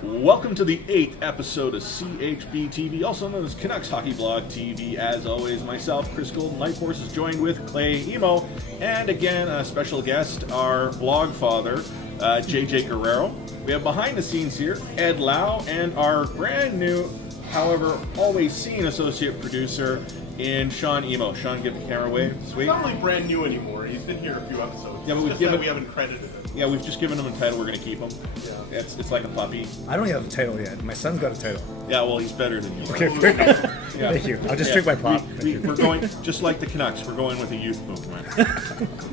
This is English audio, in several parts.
Welcome to the 8th episode of CHBTV, also known as Canucks Hockey Blog TV. As always, myself, Chris Golden, Lyteforce, is joined with Clay Imoo, and again, a special guest, our blog father, JJ Guerrero. We have behind the scenes here, Ed Lau, and our brand new, however, always seen associate producer in Sean Imoo. Sean, give the camera away. Sweet. He's not really brand new anymore. He's been here a few episodes. Yeah, but we haven't credited him. Yeah, we've just given him a title. We're going to keep him. Yeah. It's like a puppy. I don't even have a title yet. My son's got a title. Yeah, well, he's better than you. Okay, fair enough. Yeah. Thank you. I'll just drink my pop. We're going, just like the Canucks, we're going with a youth movement.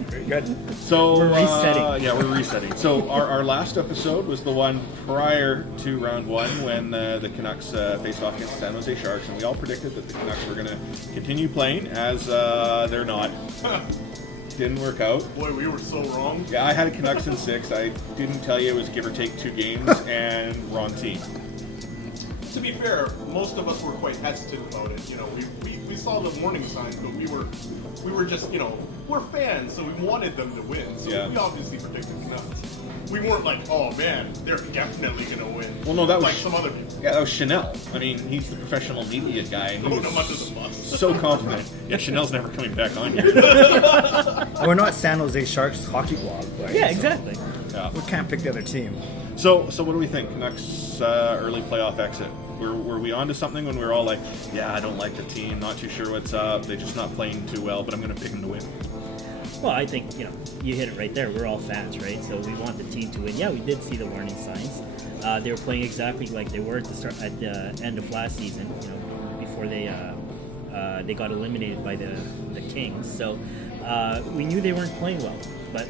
Very good. So, We're resetting. Yeah, we're resetting. So our last episode was the one prior to round one when the Canucks faced off against the San Jose Sharks, and we all predicted that the Canucks were going to continue playing, as they're not. Didn't work out. Boy, we were so wrong. Yeah, I had Canucks in 6. I didn't tell you it was give or take 2 games, and wrong team. To be fair, most of us were quite hesitant about it. You know, we saw the warning signs, but we were just, you know, we're fans, so we wanted them to win. So Yeah. we obviously predicted Canucks. We weren't like, oh man, they're definitely gonna win. Well, no, that was like some other people. Yeah, that was Chanel. I mean, he's the professional media guy, and he Oh, was no much of the bus. so confident. Yeah, Chanel's never coming back on here. We're not San Jose Sharks hockey blog. Right? Yeah, So exactly. Yeah. we can't pick the other team. So what do we think? Canucks early playoff exit. Were we onto something when we were all like, yeah, I don't like the team, not too sure what's up, they're just not playing too well, but I'm going to pick them to win. Well, I think, you hit it right there. We're all fans, right? So we want the team to win. Yeah, we did see the warning signs. They were playing exactly like they were at the end of last season, before they got eliminated by the Kings. So we knew they weren't playing well, but,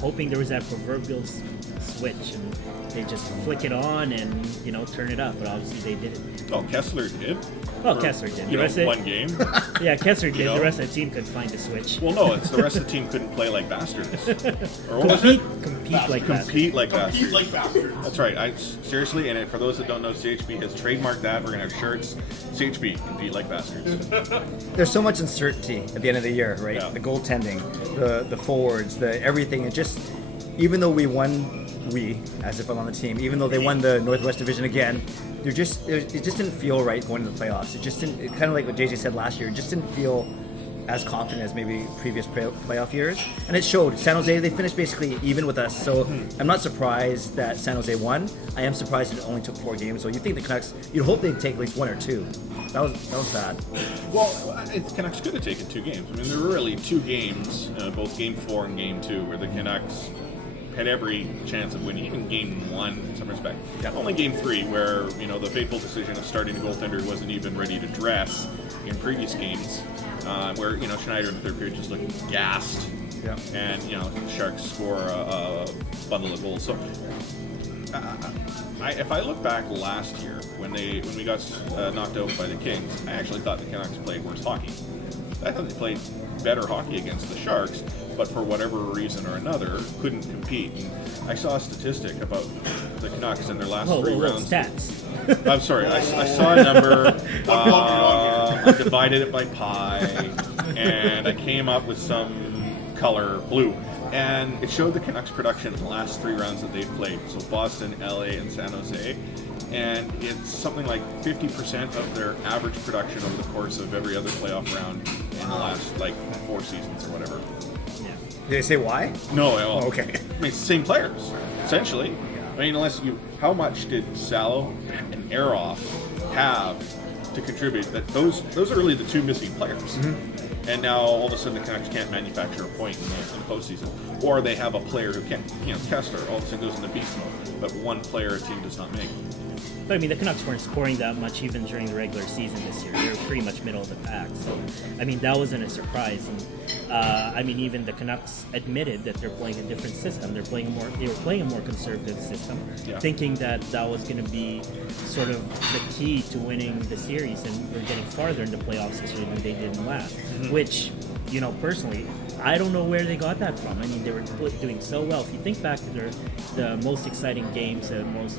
hoping there was that proverbial switch and they just flick it on and, turn it up. But obviously they didn't. Oh, Kessler did. Well, Kessler did. One game. Yeah, Kessler did. know? The rest of the team couldn't find a switch. Well, no, it's the rest of the team couldn't play like bastards. Or what was it? Compete like that. Compete like bastards. Compete like bastards. That's right. Seriously, and for those that don't know, CHB has trademarked that. We're going to have shirts. CHB, compete like bastards. There's so much uncertainty at the end of the year, right? Yeah. The goaltending, the forwards, the everything. It just, even though we won, as if I'm on the team, even though they won the Northwest Division again, it just didn't feel right going to the playoffs. It just didn't. It kind of like what JJ said last year. It just didn't feel as confident as maybe previous playoff years, and it showed. San Jose, they finished basically even with us, so I'm not surprised that San Jose won. I am surprised it only took 4 games. So you think the Canucks? You'd hope they'd take at least 1 or 2. That was bad. Well, the Canucks could have taken 2 games. I mean, there were really 2 games, both Game 4 and Game 2, where the Canucks had every chance of winning, even Game 1 in some respect. Only Game 3, where, the fateful decision of starting a goaltender who wasn't even ready to dress in previous games, where, Schneider in the third period just looked gassed. Yeah. And, Sharks score a bundle of goals. So, if I look back last year, when we got knocked out by the Kings, I actually thought the Canucks played worse hockey. I thought they played better hockey against the Sharks, but for whatever reason or another, couldn't compete. And I saw a statistic about the Canucks in their last 3 rounds. Stats. I'm sorry, I saw a number, I divided it by pi, and I came up with some color, blue. And it showed the Canucks production in the last 3 rounds that they've played. So Boston, LA, and San Jose. And it's something like 50% of their average production over the course of every other playoff round in the last 4 seasons or whatever. Yeah. Did they say why? No, Oh, okay. I mean, it's the same players, essentially. I mean, how much did Salo and Aroff have to contribute? That those are really the 2 missing players. Mm-hmm. And now all of a sudden the Canucks can't manufacture a point in the postseason, or they have a player who can't. Kessler all of a sudden goes into beast mode, but one player a team does not make. But I mean, the Canucks weren't scoring that much even during the regular season this year. They were pretty much middle of the pack. So, I mean, that wasn't a surprise. And even the Canucks admitted that they're playing a different system. They were playing a more conservative system, thinking that was going to be sort of the key to winning the series, and we're getting farther in the playoffs this year than they did in last. Mm-hmm. Which, personally, I don't know where they got that from. I mean, they were doing so well. If you think back to the most exciting games, the most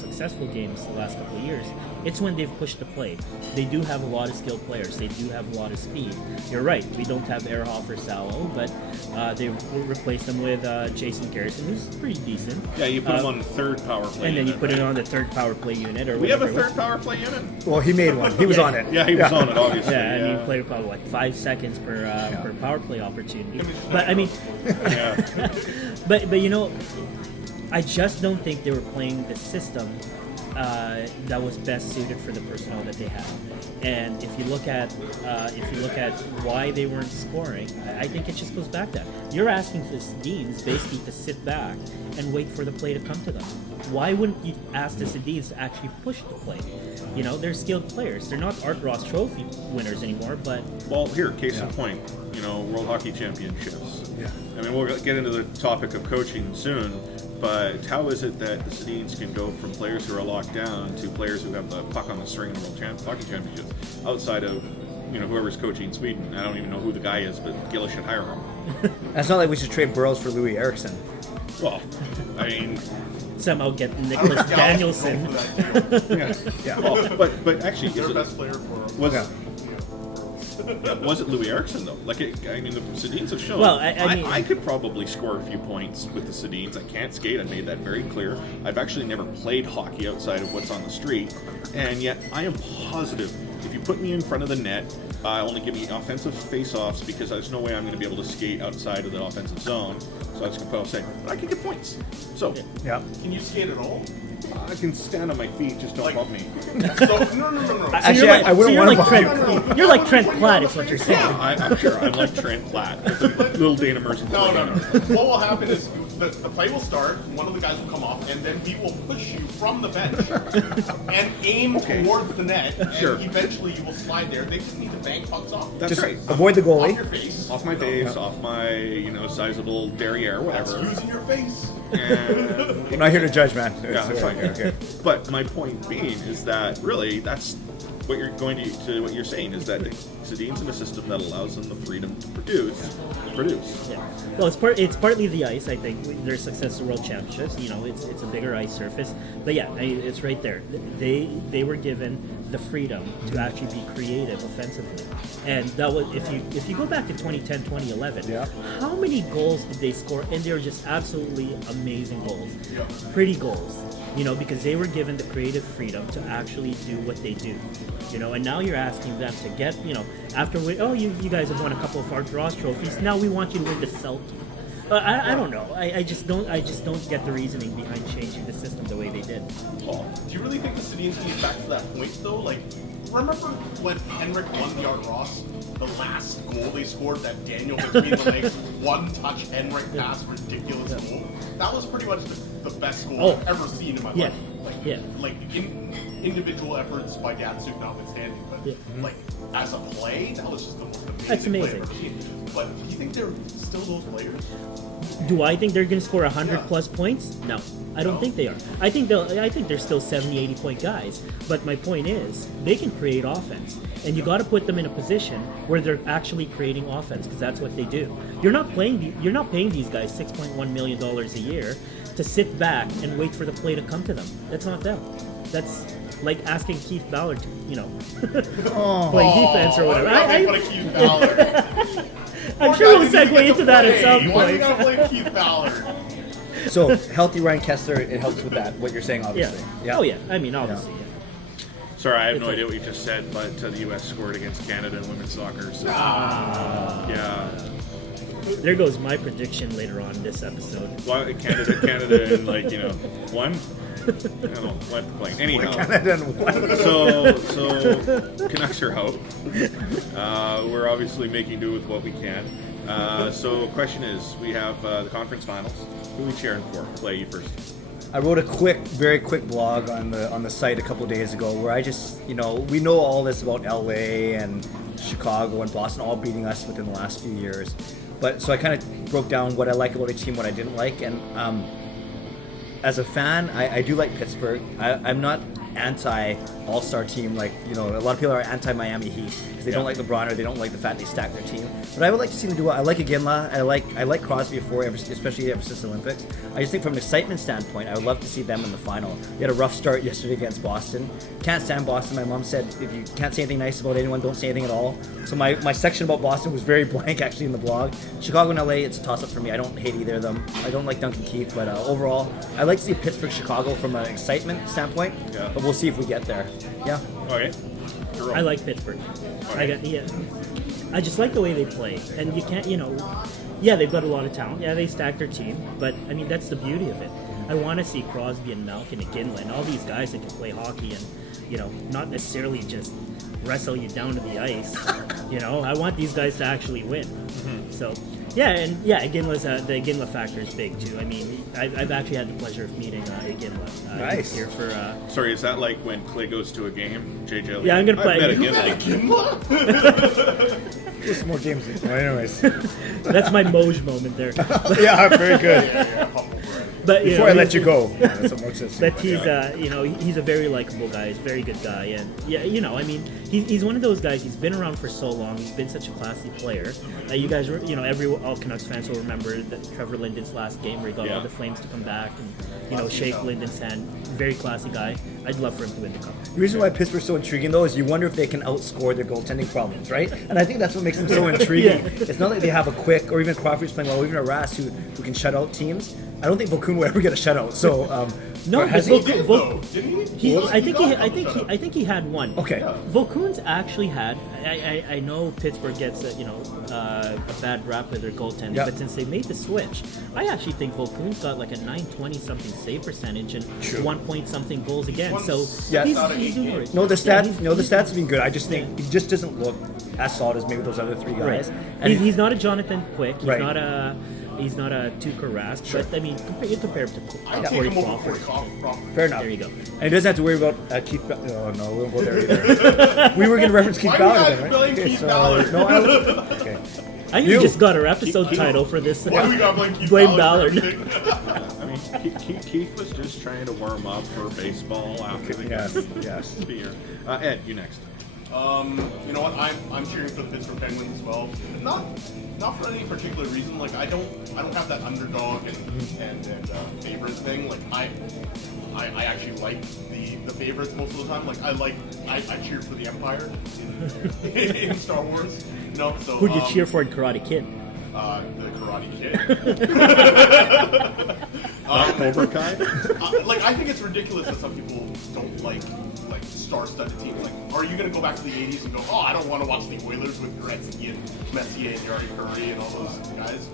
successful games the last couple of years, it's when they've pushed the play. They do have a lot of skilled players. They do have a lot of speed. You're right. We don't have Ehrhoff or Salo, but they replaced them with Jason Garrison, who's pretty decent. Yeah, you put him on the third power play and then unit, you put it right? on the third power play unit. Or We have a whatever it was. third power play unit? Well, he made one. He was on it. Yeah, he was on it, obviously. Yeah, and you played about 5 seconds per power play opportunity. But I mean, Yeah. but you know, I just don't think they were playing the system that was best suited for the personnel that they had. And if you look at why they weren't scoring, I think it just goes back to that. You're asking the Sedins basically to sit back and wait for the play to come to them. Why wouldn't you ask the Sedins to actually push the play? You know, they're skilled players. They're not Art Ross Trophy winners anymore, but Well, here, case in point, you know, World Hockey Championships. Yeah. I mean, we'll get into the topic of coaching soon, but how is it that the Sedins can go from players who are locked down to players who have the puck on the string in the World Hockey Championships outside of, you know, whoever's coaching Sweden? I don't even know who the guy is, but Gillis should hire him. It's not like we should trade Burrows for Louis Eriksson. Well, I mean, somehow get I don't Nicholas think Danielson. Dallas would go for that deal. yeah. Well, but actually, He's their is it- best player for was Yeah. was it Louis Eriksson though? Like, I mean, the Sedins have shown. Well, I mean- I could probably score a few points with the Sedins. I can't skate. I made that very clear. I've actually never played hockey outside of what's on the street, and yet I am positive if you put me in front of the net, only give me offensive face-offs because there's no way I'm going to be able to skate outside of the offensive zone. So I was going to say, but I can get points. So Yeah. Can you skate at all? I can stand on my feet. Just don't Like- bump me. So, no. Actually, you're like, I wouldn't you're want like to Trent, You're like Trent Platt, is what you're saying. I'm sure. I'm like Trent Platt, little Dana Mercer. No. What will happen is the play will start, one of the guys will come off, and then we will push you from the bench and aim Okay. towards the net, Sure. and eventually you will slide there. They just need to bank pucks off. That's Just right. avoid the Off goalie. your face. Off my face, off my, you know, sizable derriere, That's whatever. using your face. And I'm not here to judge, man. yeah, that's fine. Okay. But my point being is that really that's what you're going to what you're saying is that the Sedin's in a system that allows them the freedom to produce. Yeah. Well, it's partly the ice. I think their success at World Championships. You know, it's a bigger ice surface. But yeah, it's right there. They were given the freedom to actually be creative offensively, and that was if you go back to 2010, 2011. Yeah. How many goals did they score? And they were just absolutely amazing goals, Yeah. pretty goals. You know, because they were given the creative freedom to actually do what they do. You know, and now you're asking them to get, you know, after you guys have won a couple of Art Ross trophies. Now we want you to win the Celt. I don't know. I just don't get the reasoning behind changing the system the way they did. Do you really think the Sedins can get back to that point though? Like, remember when Henrik won the Art Ross? The last goal they scored, that Daniel between the legs, one touch Henrik pass, ridiculous goal. That was pretty much the best goal I've ever seen in my Yeah. life. Like individual efforts by Datsuk notwithstanding, but like as a play, that was just the most amazing, That's amazing. play I've ever seen. But do you think they're still those players? Do I think they're going to score 100 Yeah. plus points? No, I don't No? think they are. I think they're still 70, 80 point guys. But my point is, they can create offense, and you got to put them in a position where they're actually creating offense because that's what they do. You're not paying these guys $6.1 million a year to sit back and wait for the play to come to them. That's not them. That's like asking Keith Ballard to, you know, play defense or whatever. Why do you gotta play Keith Ballard? I'm sure we'll segue into that at some Why do you point. gotta play Keith Ballard? So healthy Ryan Kessler, it helps with that. What you're saying, Yeah. obviously. Oh yeah. I mean, obviously. Yeah. Sorry, I have no idea what you just said, but the U.S. scored against Canada in women's soccer. So, yeah. There goes my prediction later on in this episode. Why Canada, and like, you know, one. I don't know what playing. Anyhow, Canada and what? so Canucks are out. We're obviously making do with what we can. So, question is, we have the conference finals. Who are we cheering for? Clay, you first. I wrote a very quick blog on the site a couple days ago where I just, you know, we know all this about LA and Chicago and Boston all beating us within the last few years. But so I kind of broke down what I like about each team, what I didn't like, and as a fan, I do like Pittsburgh. I'm not anti All-Star team, like a lot of people are anti Miami Heat because they don't like LeBron or they don't like the fact they stack their team. But I would like to see them do well. I like Iginla. I like Crosby especially ever since the Olympics. I just think from an excitement standpoint, I would love to see them in the final. They had a rough start yesterday against Boston. Can't stand Boston. My mom said if you can't say anything nice about anyone, don't say anything at all. So my section about Boston was very blank actually in the blog. Chicago and LA, it's a toss-up for me. I don't hate either of them. I don't like Duncan Keith, but overall, I like to see Pittsburgh, Chicago from an excitement standpoint. Yeah. But we'll see if we get there. Yeah. Okay. I like Pittsburgh. I just like the way they play, and you can't, yeah, they've got a lot of talent. Yeah, they stack their team, but I mean that's the beauty of it. I want to see Crosby and Malkin and Iginla and all these guys that can play hockey and not necessarily just wrestle you down to the ice. I want these guys to actually win. Mm-hmm. So. Yeah, and the Iginla factor is big too. I mean, I've actually had the pleasure of meeting Iginla. Nice. Here for. Sorry, is that like when Clay goes to a game? JJ. Yeah, I'm gonna play. I've met Iginla. Just more games. Anyways. That's my Moj moment there. Yeah, very good. But Before I let you go, that's what Mark says. But he's he's a very likable guy. He's a very good guy, and I mean, he's one of those guys. He's been around for so long. He's been such a classy player. You guys, all Canucks fans will remember that Trevor Linden's last game where he got all the Flames to come back and shake Linden's hand. Very classy guy. I'd love for him to win the cup. The reason why Pittsburgh's so intriguing, though, is you wonder if they can outscore their goaltending problems, right? And I think that's what makes them so intriguing. It's not like they have a quick, or even Crawford's playing well, or even a Rass who can shut out teams. I don't think Volkun will ever get a shutout. So no, has he? I think he had one. Okay. Volkun's actually had. I know Pittsburgh gets a bad rap with their goaltending, but since they made the switch, I actually think Volkun's got like a 920 something save percentage and 1 point something goals against. So he's doing great. No, the stats have been good. I just think he just doesn't look as solid as maybe those other three guys. Right. And he's not a Jonathan Quick. He's Right. not a Tuukka Rask, but I mean, you compare him to Take Corey him over Crawford. Crawford. Fair enough. There you go. And he doesn't have to worry about Keith. Oh no, we won't go there either. We were going to reference Keith Why do you Ballard, guys then, right? blame Keith Ballard? No, okay. I think we just got our episode title for this. Why do we got blame Keith Blame Ballard? I mean, Keith was just trying to warm up for baseball after the game. Yes. Beer. Ed, you next. You know what? I'm cheering for the Pittsburgh Penguins as well. Not for any particular reason. Like I don't have that underdog and favorite thing. Like I actually like the favorites most of the time. Like I cheer for the Empire in Star Wars. So Who'd you cheer for in Karate Kid? The Karate Kid. Cobra Kai? I think it's ridiculous that some people don't like star-studded teams. Like, are you going to go back to the 80s and go, oh, I don't want to watch the Oilers with Gretzky and Messier and Yari Curry and all those guys?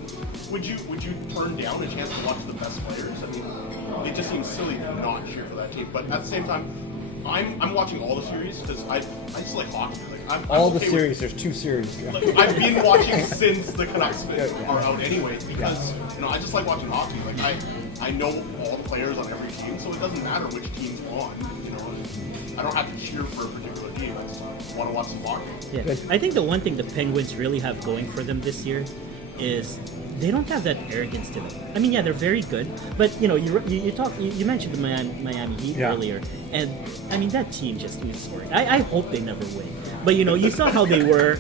Would you turn down a chance to watch the best players? I mean, it just seems silly to not cheer for that team. But at the same time, I'm watching all the series because I just like hockey. Like, I'm All okay the series. There's 2 series. Yeah. Like, I've been watching since the Canucks are out anyways because I just like watching hockey. Like I know all the players on every team, so it doesn't matter which team's on. I don't have to cheer for a particular team. I just want to watch some hockey. Yeah, I think the one thing the Penguins really have going for them this year is they don't have that arrogance to them. I mean, yeah, they're very good, but you mentioned the Miami Heat earlier, and I mean that team just is scoring. I hope they never win, but you saw how they were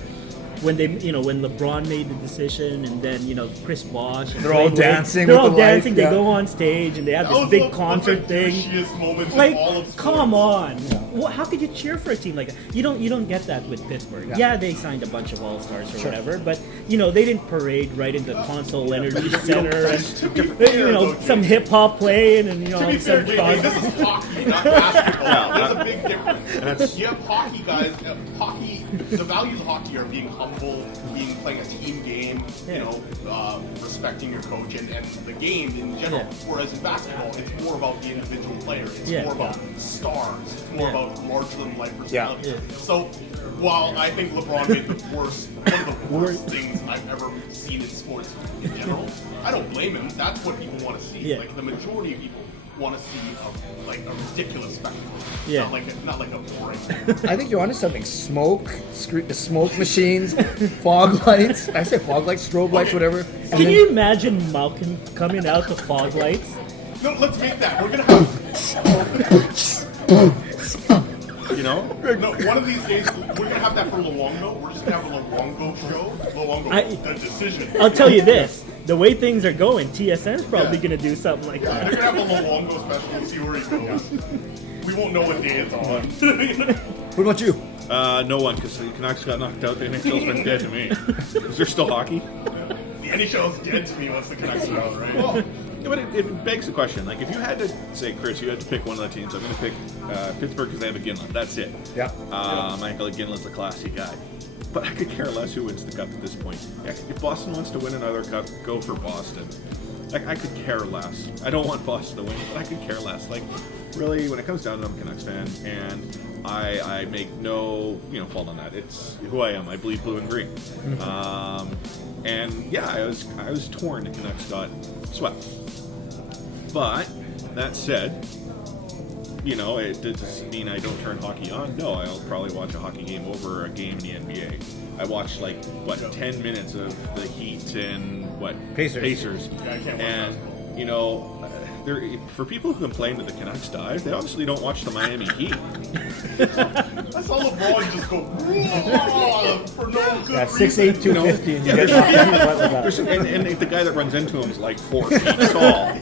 when when LeBron made the decision, and then Chris Bosh. And They're all dancing. They're all with the dancing. light, They go on stage and they have this big concert thing. Like, come on! Well, how could you cheer for a team like that? You don't get that with Pittsburgh. Yeah, they signed a bunch of All Stars or whatever, but they didn't parade right into the Console Energy Center. And, some hip hop playing and To be fair, JJ, this is hockey, not basketball. There's a big difference. You have hockey guys. Hockey. The values of hockey are being humble, playing a team game. Respecting your coach and the game in general. Whereas in basketball, it's more about the individual player. It's more about stars. It's more about larger than life personality. So while I think LeBron made one of the worst things I've ever seen in sports in general, I don't blame him. That's what people want to see. Like the majority of people want to see a ridiculous spectacle. Not like a boring. I think you're onto something. The smoke machines, fog lights. I say fog lights, strobe lights, whatever. Can you imagine Malcolm coming out the fog lights? No, let's make that. We're gonna have No, one of these days we're gonna have that for Luongo. We're just gonna have a Luongo show. Luongo, the decision. I'll tell you this: the way things are going, TSN's probably going to do something like They're that. gonna have a Luongo special and see where he goes. We won't know what day it's on. What about you? No one, because the Canucks got knocked out. The NHL's been dead to me. Is there still hockey? The NHL's dead to me once the Canucks are out, right? Well, yeah, but it begs the question. Like, if you had to say, Chris, you had to pick one of the teams, I'm going to pick Pittsburgh because they have a Ginland. That's it. Yeah. Michael Ginland's a classy guy. But I could care less who wins the cup at this point. Yeah, if Boston wants to win another cup, go for Boston. Like, I could care less. I don't want Boston to win, but I could care less. Like, really, when it comes down to it, I'm a Canucks fan, and I make no fault on that. It's who I am. I bleed blue and green. And yeah, I was torn. The Canucks got swept. But that said, it doesn't mean I don't turn hockey on. No, I'll probably watch a hockey game over a game in the NBA. I watched 10 minutes of the Heat and Pacers. Yeah, I can't watch And for people who complain that the Canucks dive, they obviously don't watch the Miami Heat. I saw LeBron just go for no good Yeah, reason. 6'8", 250, and you Yeah, get knocked out. There's- and the guy that runs into him is like 4 feet tall.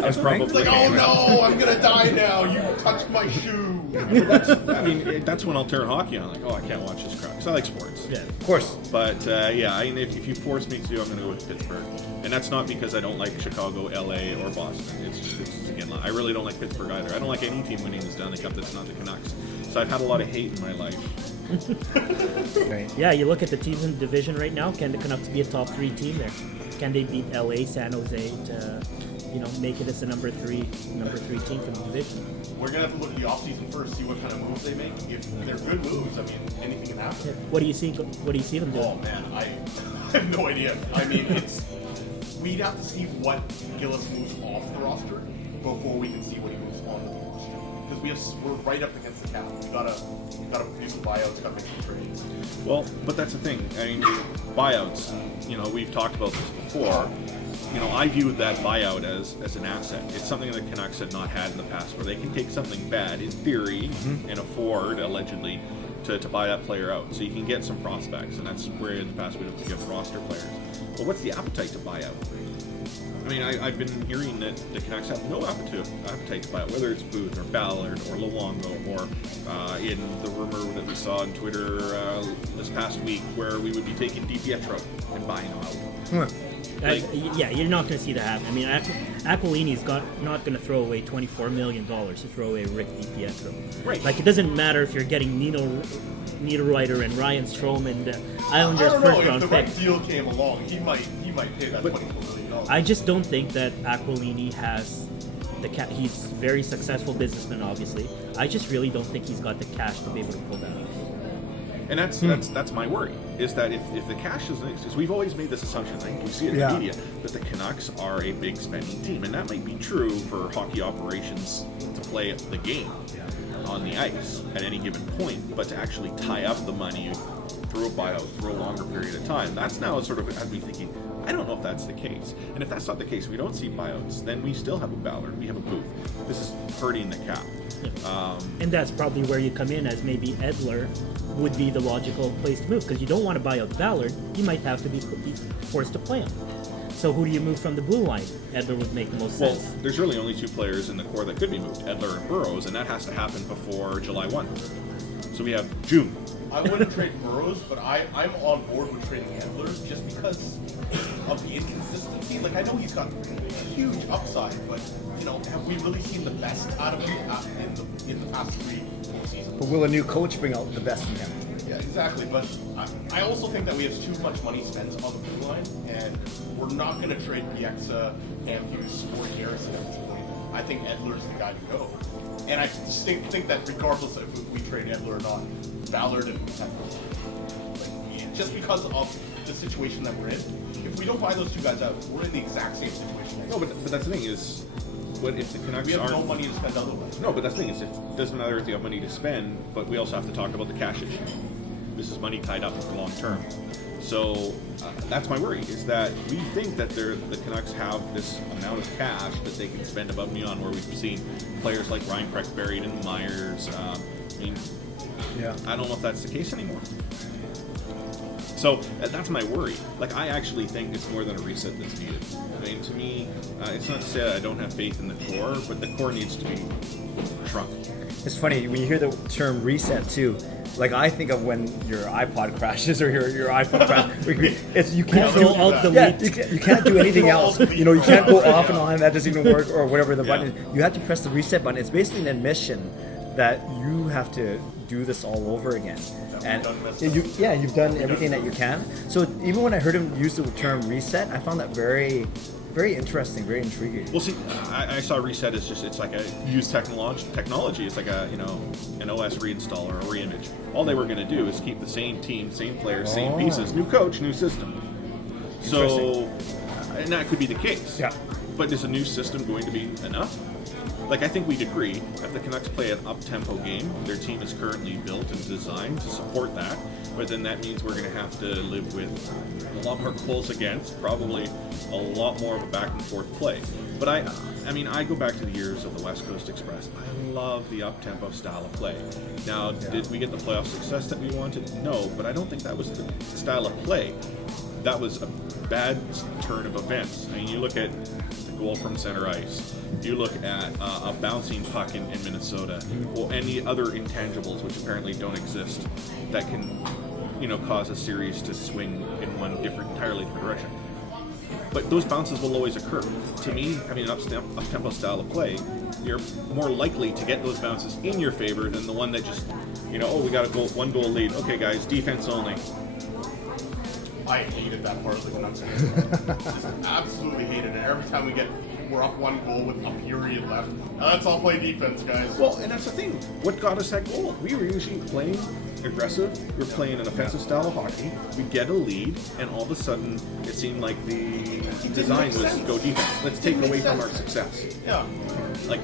That's probably. It's like, oh no, I'm gonna die now. You touched my shoe. That's when I'll turn hockey on. Like, oh, I can't watch this crap because I like sports. Yeah. Of course. But if you force me to, I'm going to go with Pittsburgh, and that's not because I don't like Chicago, LA, or Boston. It's again, I really don't like Pittsburgh either. I don't like any team winning the Stanley Cup that's not the Canucks. So I've had a lot of hate in my life. Right. Yeah, you look at the teams in the division right now. Can the Canucks be a top 3 team there? Can they beat LA, San Jose to, make it as a number three team from the division? We're gonna have to look at the offseason first, see what kind of moves they make. If they're good moves, I mean, anything can happen. Yeah. What do you see them doing? Oh man, I have no idea. I mean, we'd have to see what Gillis moves off the roster before we can see what he moves on the roster. Because we're right up against the cap. We gotta do some buyouts, gotta make some trades. Well, but that's the thing. I mean, buyouts. We've talked about this before. I view that buyout as an asset. It's something that Canucks had not had in the past, where they can take something bad, in theory, and afford, allegedly, to buy that player out. So you can get some prospects, and that's where in the past we'd have to get roster players. But what's the appetite to buy out? I mean, I've been hearing that the Canucks have no appetite to buy out, whether it's Booth or Ballard or Luongo or in the rumor that we saw on Twitter this past week where we would be taking DiPietro and buying him out. You're not going to see that happen. I mean, Aquilini's not going to throw away $24 million to throw away Rick DiPietro. Right. Like, it doesn't matter if you're getting Niederreiter and Ryan Strome and the Islanders' I don't know, first if round the pick. right deal came along, he might pay that $24 million. I just don't think that Aquilini has he's a very successful businessman, obviously. I just really don't think he's got the cash to be able to pull that off. And that's my worry, is that if the cash isn't, because we've always made this assumption, I think we see it in the media, that the Canucks are a big spending team, and that might be true for hockey operations to play the game on the ice at any given point, but to actually tie up the money through a buyout for a longer period of time, that's now sort of has me thinking, I don't know if that's the case. And if that's not the case, we don't see buyouts, then we still have a Ballard, we have a Booth. This is hurting the cap. And that's probably where you come in, as maybe Edler would be the logical place to move, because you don't want to buy out Ballard. You might have to be forced to play him. So who do you move from the blue line? Edler would make the most sense. Well, there's really only 2 players in the core that could be moved, Edler and Burrows, and that has to happen before July 1. So we have June. I wouldn't trade Burrows, but I'm on board with trading Edler just because of the inconsistency. Like, I know he's got huge upside, but have we really seen the best out of him in the past 3 seasons? But will a new coach bring out the best in him? Yeah, exactly. But I also think that we have too much money spent on the blue line, and we're not going to trade Bieksa, Hughes, or Garrison at this point. I think Edler's the guy to go. And I think that regardless of if we trade Edler or not, Ballard and Booth have to go. Just because of the situation that we're in, if we don't buy those 2 guys out, we're in the exact same situation. No, but that's the thing is, what if the Canucks We have aren't... no money to spend otherwise. No, but that's the thing is, it doesn't matter if you have money to spend, but we also have to talk about the cash issue. This is money tied up for long term. So that's my worry, is that we think that the Canucks have this amount of cash that they can spend above and beyond, where we've seen players like Ryan Preck buried in Myers, mean, Yeah. I don't know if that's the case anymore. So that's my worry. Like, I actually think it's more than a reset that's needed. I mean, to me, it's not to say that I don't have faith in the core, but the core needs to be shrunk. It's funny when you hear the term reset too. Like I think of when your iPod crashes or your iPhone crashes. It's you can't do you can't do anything else. You know, you can't go off and on. That doesn't even work or whatever the button is. You have to press the reset button. It's basically an admission that you have to do this all over again. And you've done everything that you can. So even when I heard him use the term reset, I found that very, very interesting, very intriguing. Well, see, I saw reset as just, it's like a used technology. It's like a, you know, an OS reinstall or a reimage. All they were going to do is keep the same team, same players, same pieces, new coach, new system. So, and that could be the case. Yeah. But is a new system going to be enough? Like, I think we'd agree, if the Canucks play an up-tempo game, their team is currently built and designed to support that, but then that means we're going to have to live with a lot more goals against, probably a lot more of a back-and-forth play. But I mean, I go back to the years of the West Coast Express. I love the up-tempo style of play. Now, did we get the playoff success that we wanted? No, but I don't think that was the style of play. That was a bad turn of events. I mean, you look at the goal from center ice. You look at a bouncing puck in Minnesota, or any other intangibles which apparently don't exist that can, you know, cause a series to swing in one entirely different direction. But those bounces will always occur. To me, I mean, up-tempo style of play, you're more likely to get those bounces in your favor than the one that just, you know, oh, we got a goal, 1-goal lead. Okay, guys, defense only. I hated that part of the Canucks. Just absolutely hated it. Every time we're up 1 goal with a period left. Now let's all play defense, guys. Well, and that's the thing. What got us that goal? We were usually playing aggressive. We were playing an offensive style of hockey. We get a lead, and all of a sudden, it seemed like the design was go defense. Let's take away from our success. Yeah. Like,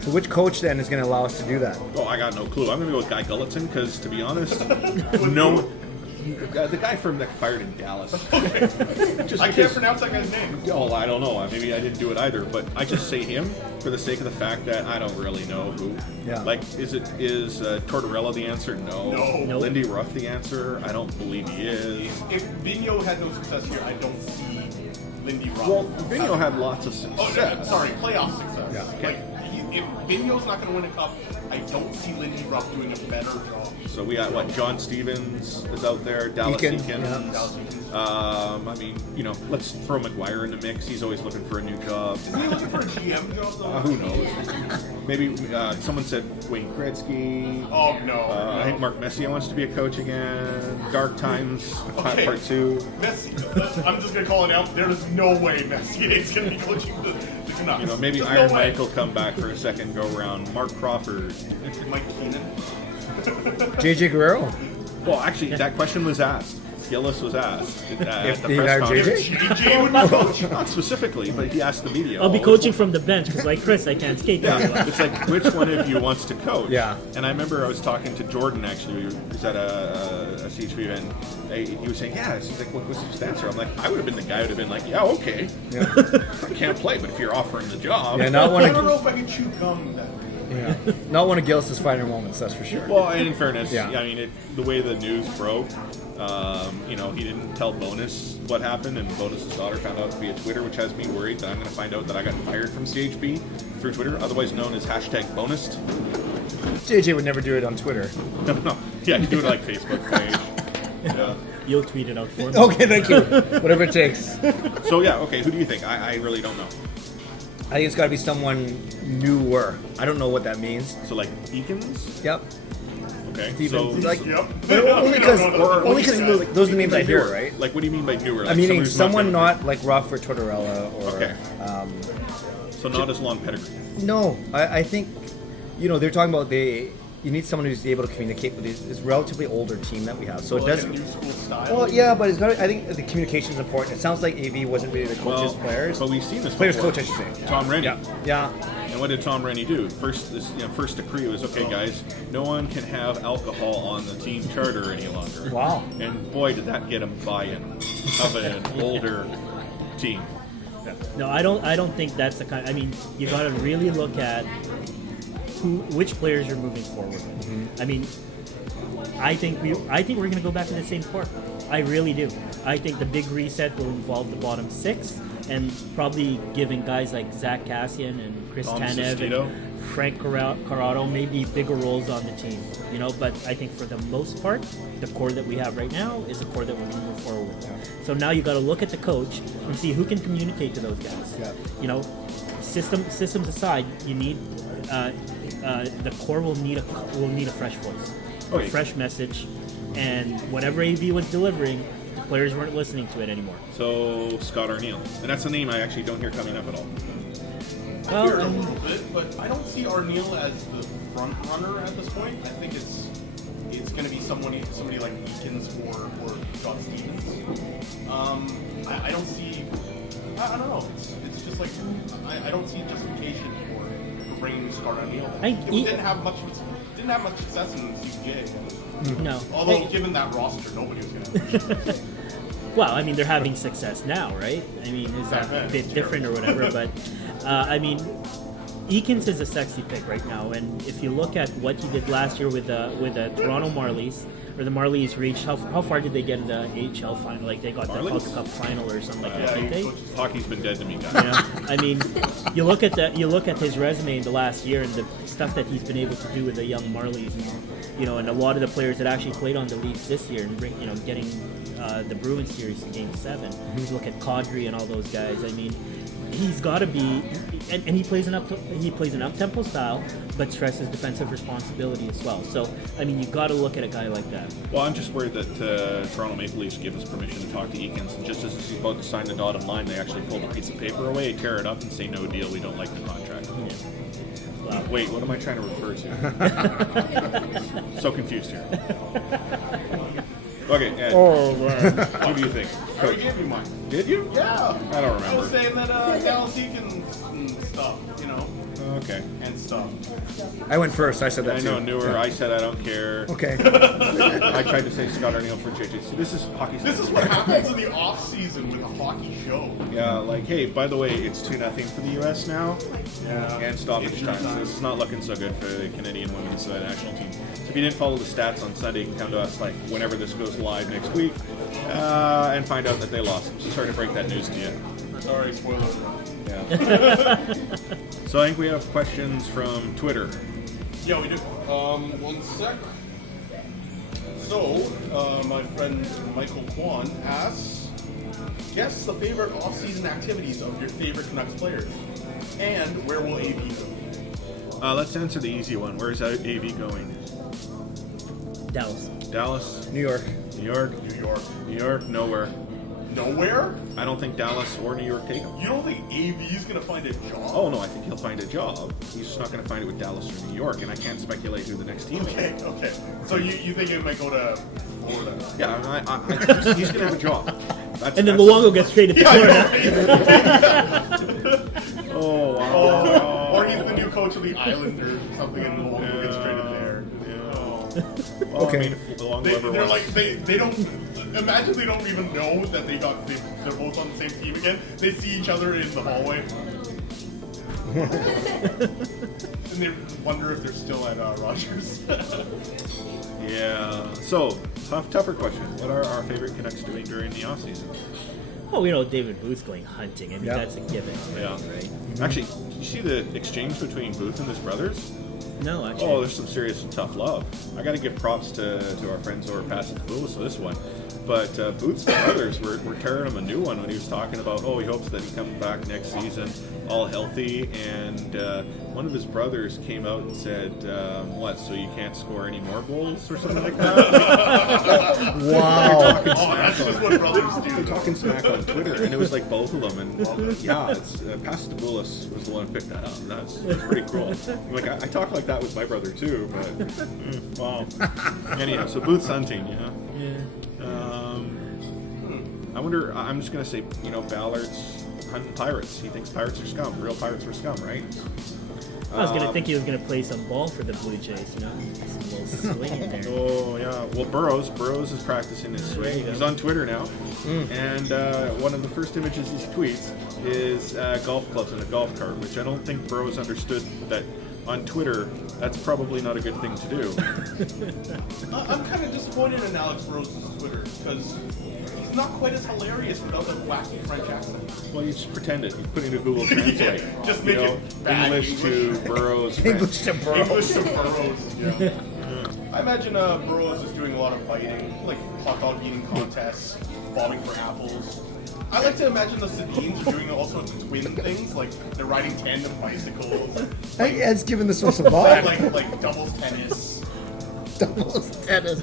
So which coach then is going to allow us to do that? oh, I got no clue. I'm going to go with Guy Gulletson because, to be honest, no. The guy from that fired in Dallas. I can't pronounce that guy's name. Oh, I don't know. Maybe I didn't do it either, but I just say him for the sake of the fact that I don't really know who. Yeah. Like, is Tortorella the answer? No. No. Lindy Ruff the answer? I don't believe he is. If Vigneault had no success here, I don't see Lindy Ruff. Well, Vigneault had lots of Oh, success. no, sorry, playoff success. Yeah. Like, if Vigneault's not going to win a cup, I don't see Lindy Ruff doing a better job. So we got, John Stevens is out there, Dallas Eakins, Eakins. yeah. I mean, you know, let's throw McGuire in the mix. He's always looking for a new job. Is he looking for a GM job, though? Who knows? Maybe someone said Wayne Gretzky. Oh, no. I think Mark Messier wants to be a coach again. Dark Times, Okay. part 2. Messi, I'm just going to call it out. There is no way Messi is going to be coaching the Canucks. You know, maybe There's Iron no way. Mike will come back for a second go around. Mark Crawford. Mike Keenan. JJ Guerrero. Well, actually, that question was asked. Gillis was asked at If the they press hired conference. JJ? JJ would be coach. Not specifically, but he asked the media. I'll be "Oh, coaching from the bench because, like Chris, I can't skate very well. Yeah, it's like, which one of you wants to coach? Yeah. And I remember I was talking to Jordan, actually. He was at a CHBTV event. He was saying, yeah. He's like, what's his answer? I'm like, I would have been the guy who would have been like, yeah, okay. Yeah. I can't play, but if you're offering the job. Yeah, not one I don't know of if I can chew gum then. not one of Gillis' finer moments, that's for sure. Well, and in fairness, Yeah. I mean, the way the news broke, you know, he didn't tell Bonus what happened, and Bonus's daughter found out via Twitter, which has me worried that I'm going to find out that I got fired from CHB through Twitter, otherwise known as #Bonus. JJ would never do it on Twitter. No, yeah, you do it like Facebook page. Yeah. You'll tweet it out for me. Okay, thank you. Whatever it takes. So yeah, okay. Who do you think? I really don't know. I think it's got to be someone newer. I don't know what that means. So like Eakins. Yep. Okay. Stephen, So like, Yep. but only because Or- those are the names I hear, newer. right? Like, what do you mean by newer? I Like mean, who's someone been- not like Ruff or Tortorella or. Okay. So not as long pedigree. No, I think, you know, they're talking about you need someone who's able to communicate with this relatively older team that we have. So it Like a doesn't. new school style. Well, yeah, but it's got. I think the communication is important. It sounds like AV wasn't really the coach's Well, players. but we've seen this Players' before. coach, I should say. Tom Rennie. Yeah. And what did Tom Rennie do? First decree was, okay, guys, no one can have alcohol on the team charter any longer. Wow. And boy, did that get him buy-in of an older team. No, I don't think that's the kind. I mean, you got to really look at which players you're moving forward with. I mean, I think we're going to go back to the same core. I really do. I think the big reset will involve the bottom six and probably giving guys like Zach Kassian and Chris Tanev and Frank Corrado maybe bigger roles on the team. You know, but I think for the most part, the core that we have right now is the core that we're going to move forward with. Yeah. So now you got to look at the coach and see who can communicate to those guys. Yeah. You know, systems aside, you need the core will need a fresh voice, a fresh message, and whatever AV was delivering, the players weren't listening to it anymore. So Scott Arniel, and that's a name I actually don't hear coming up at all. I hear it a little bit, but I don't see Arniel as the front runner at this point. I think it's going to be somebody like Eakins or John Stevens. I don't see. I don't know. It's just like I don't see justification for bringing Scott Arniel. It didn't have much success in the CPA. No. Although given that roster, nobody was going to. Well, I mean, they're having success now, right? I mean, is that a bit different or whatever? But, I mean, Eakins is a sexy pick right now. And if you look at what he did last year with the Toronto Marlies, or the Marlies reached, how far did they get in the AHL final? Like, they got the Calder Cup final or something like that, didn't they? Hockey's been dead to me, guys. Yeah. I mean, you look at his resume in the last year and the stuff that he's been able to do with the young Marlies, and a lot of the players that actually played on the Leafs this year and getting the Bruins series to Game 7. You look at Kadri and all those guys. I mean, he's got to be, and he plays an up-tempo style, but stresses defensive responsibility as well. So, I mean, you got to look at a guy like that. Well, I'm just worried that Toronto Maple Leafs give us permission to talk to Eakins, and just as he's about to sign the dotted line, they actually pull the piece of paper away, tear it up, and say, "No deal. We don't like the contract." Yeah. Wow. Wait, what am I trying to refer to? So confused here. Okay, Ed. Oh, man. What do you think? I already gave you mine. Did you? Yeah. I don't remember. I was saying that Dallas Eakins and stuff, Okay. and stuff. I went first. I said that I too. know, newer. I said I don't care. Okay. I tried to say Scott Arniel for JJC. This is hockey. This is what happens in the off season with a hockey show. Yeah, like, hey, by the way, it's 2-0 for the U.S. now. Yeah. And stoppage Injury time. So this is not looking so good for the Canadian women's national team. So if you didn't follow the stats on Sunday, you can come to us like whenever this goes live next week and find out that they lost. So sorry to break that news to you. Sorry, spoiler. Yeah. So I think we have questions from Twitter. Yeah, we do. One sec. So, my friend Michael Kwan asks, guess the favorite off-season activities of your favorite Canucks players, and where will AV go? Let's answer the easy one. Where's AV going? Dallas. Dallas? New York. New York? New York. New York? Nowhere. Nowhere? I don't think Dallas or New York take him. You don't think AV's gonna find a job? Oh no, I think he'll find a job. He's just not going to find it with Dallas or New York, and I can't speculate who the next team is. Okay. So you think it might go to Florida? Yeah, he's going to have a job. And then Luongo gets traded to Florida. Oh wow. Or he's the new coach of the Islanders or something, and Luongo gets traded there. Well, Okay. I mean, if Luongo ever They're wants- like they don't imagine they don't even know that they're both on the same team again. They see each other in the hallway, and they wonder if they're still at Rogers. Yeah. So, tougher question. What are our favorite Canucks doing during the off season? Oh, David Booth's going hunting. I mean, Yeah. that's a given. Yeah. Right? Actually, you see the exchange between Booth and his brothers? No, actually. Oh, there's some serious and tough love. I got to give props to our friends who are passing the Booths for this one. But Booth's brothers were tearing him a new one when he was talking about, he hopes that he comes back next season all healthy. And one of his brothers came out and said, so you can't score any more goals or something like that? Wow. That's just what brothers They're do. talking smack on Twitter, and it was like both of them. And it's Pastabulis was the one who picked that up. That's pretty cool. Like I talk like that with my brother too, but wow. Anyhow, so Booth's hunting, Yeah. I wonder. I'm just gonna say, Ballard's hunting pirates. He thinks pirates are scum. Real pirates were scum, right? I was gonna think he was gonna play some ball for the Blue Jays, Some little swing in there. Oh yeah. Well, Burrows is practicing his swing. He's on Twitter now, and one of the first images he tweets is golf clubs in a golf cart, which I don't think Burrows understood that on Twitter, that's probably not a good thing to do. I'm kind of disappointed in Alex Burrows' Twitter because he's not quite as hilarious without the wacky French accent. Well, you just pretend it. You put it into Google Translate. Just make it bad English to Burrows. French. English to Burrows. English to Burrows. Yeah. I imagine Burrows is doing a lot of biting, like hot dog eating contests, bobbing for apples. I like to imagine the Sedins are doing all sorts of twin things, like they're riding tandem bicycles, I think Ed's given this one some vibe. like doubles tennis. Doubles tennis.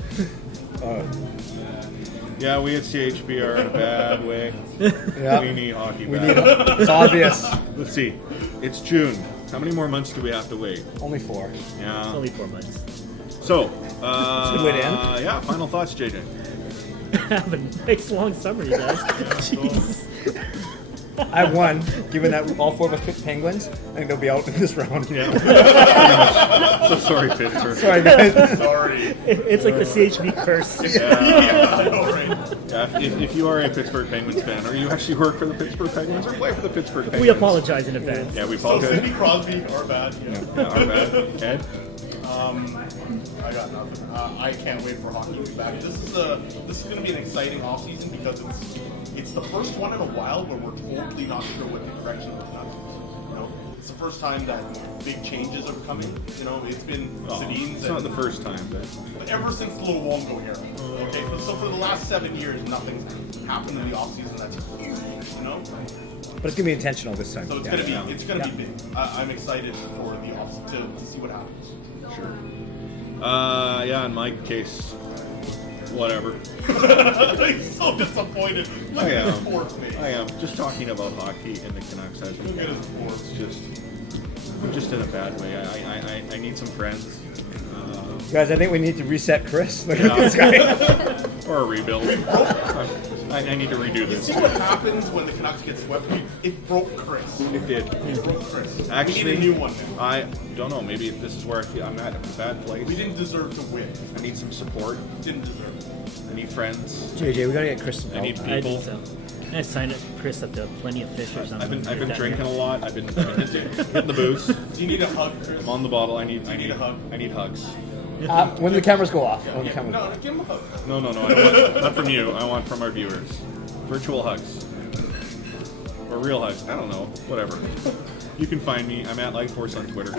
Yeah, we at CHB are in a bad way. Yeah. We need hockey We back. need it. It's obvious. Let's see. It's June. How many more months do we have to wait? Only 4. Yeah. It's only 4 months. So, a good way to end. yeah, final thoughts, JJ. Have a nice long summer, you guys. Jeez. I won, given that all 4 of us picked Penguins. I think they'll be out in this round. Yeah. So sorry, Pittsburgh. Sorry, guys. Sorry. It's like the CHB curse. I know, right? Yeah, if you are a Pittsburgh Penguins fan, or you actually work for the Pittsburgh Penguins, or play for the Pittsburgh Penguins. We apologize in advance. Yeah, we So apologize. Sidney Crosby, our bad. Yeah. Yeah, our bad. Ed? I got nothing. I can't wait for hockey to be back. This is going to be an exciting offseason because it's the first one in a while where we're totally not sure what the direction of the Canucks is. You know, it's the first time that big changes are coming. You know, it's been Sedins. It's not the first time, but Ever since the Luongo era. Okay, so for the last 7 years, nothing's happened in the offseason that's huge. You know, But it's going to be intentional this time. so it's Yeah. gonna be big. I'm excited for the offseason to see what happens. sure. Yeah, in my case, whatever. He's so disappointed. Look I at his am. poor face. I am. Just talking about hockey and the Canucks has Look me. at his poor I'm just in a bad way. I need some friends. Guys, I think we need to reset Chris. Look Yeah. at this guy. Or a rebuild. I need to redo You this. see what happens when the Canucks get swept? It broke Chris. It did. It broke Chris. Actually, we need a new one now. I don't know. Maybe this is where I'm at a bad place. We didn't deserve to win. I need some support. Didn't deserve it. I need friends. JJ, we got to get Chris some I help. need I people. think so. I signed Chris up to plenty of fish or something. I've been drinking a lot. I've been hitting the booze. Do you need a hug, Chris? I'm on the bottle. I need need a hug? I need hugs. When the cameras go off. When the Yeah, cameras go no, off. give him a hug. No, I don't want, not from you. I want from our viewers. Virtual hugs. Or real hugs. I don't know. Whatever. You can find me. I'm at Lyteforce on Twitter.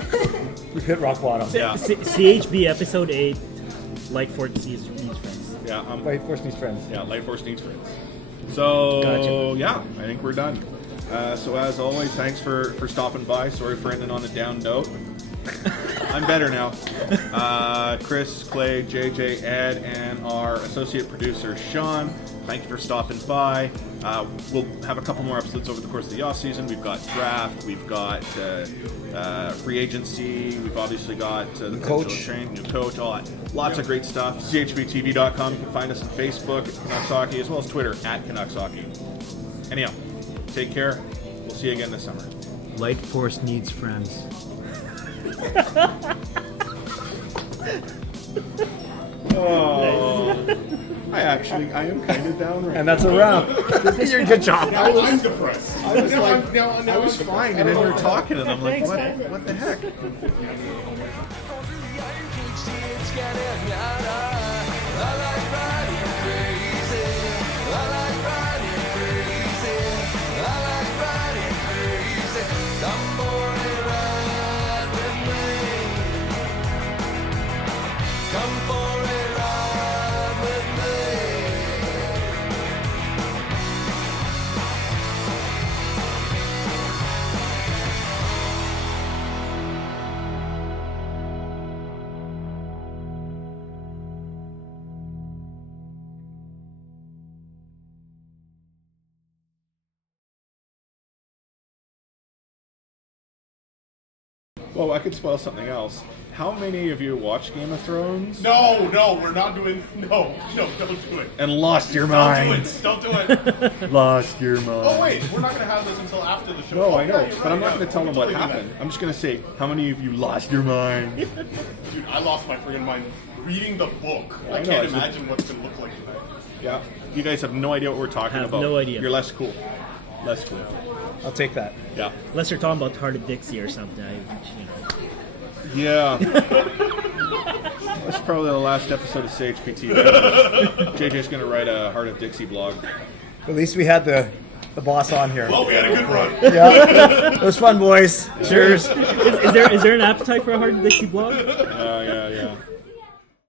We've hit rock bottom. Yeah. CHB episode 8, Lyteforce needs friends. Yeah. Wait, Force needs friends. Yeah, Lyteforce needs friends. So, Gotcha. yeah, I think we're done. So, as always, thanks for stopping by. Sorry for ending on a down note. I'm better now. Chris, Clay, JJ, Ed, and our associate producer, Sean, thank you for stopping by. We'll have a couple more episodes over the course of the offseason. We've got draft, we've got free agency, we've obviously got the coach. new coach, all that. Lots of great stuff. CHBTV.com. You can find us on Facebook at Canucks Hockey, as well as Twitter at Canucks Hockey. Anyhow, take care. We'll see you again this summer. Lyteforce needs friends. Oh, I am kind of down right And that's a wrap. You're good job. Now I'm depressed. I was Now like, I'm- now- now I was I'm fine, depressed. and then we were talking, and I'm like, Thanks, what the heck? Well, I could spoil something else. How many of you watched Game of Thrones No, we're not doing. No, don't do it. and lost your Don't do mind? it. Don't do it. Lost your mind. Oh wait, we're not gonna have this until after the show. No, Oh, I know, yeah, you're but I'm right, not going to tell them what happened. I'm just going to say, how many of you lost your mind? Dude, I lost my friggin' mind reading the book. I I know, can't it's imagine what it's gonna look like tonight. Yeah. You guys have no idea what we're talking Have about. no idea. You're less cool. Less cool. I'll take that. Yeah. Unless you're talking about Heart of Dixie or something. Yeah. That's probably the last episode of CHBTV. JJ's going to write a Heart of Dixie blog. At least we had the boss on here. Well, we had a good run. Yeah, it was fun, boys. Cheers. Is there an appetite for a Hard Dixie blog? Yeah.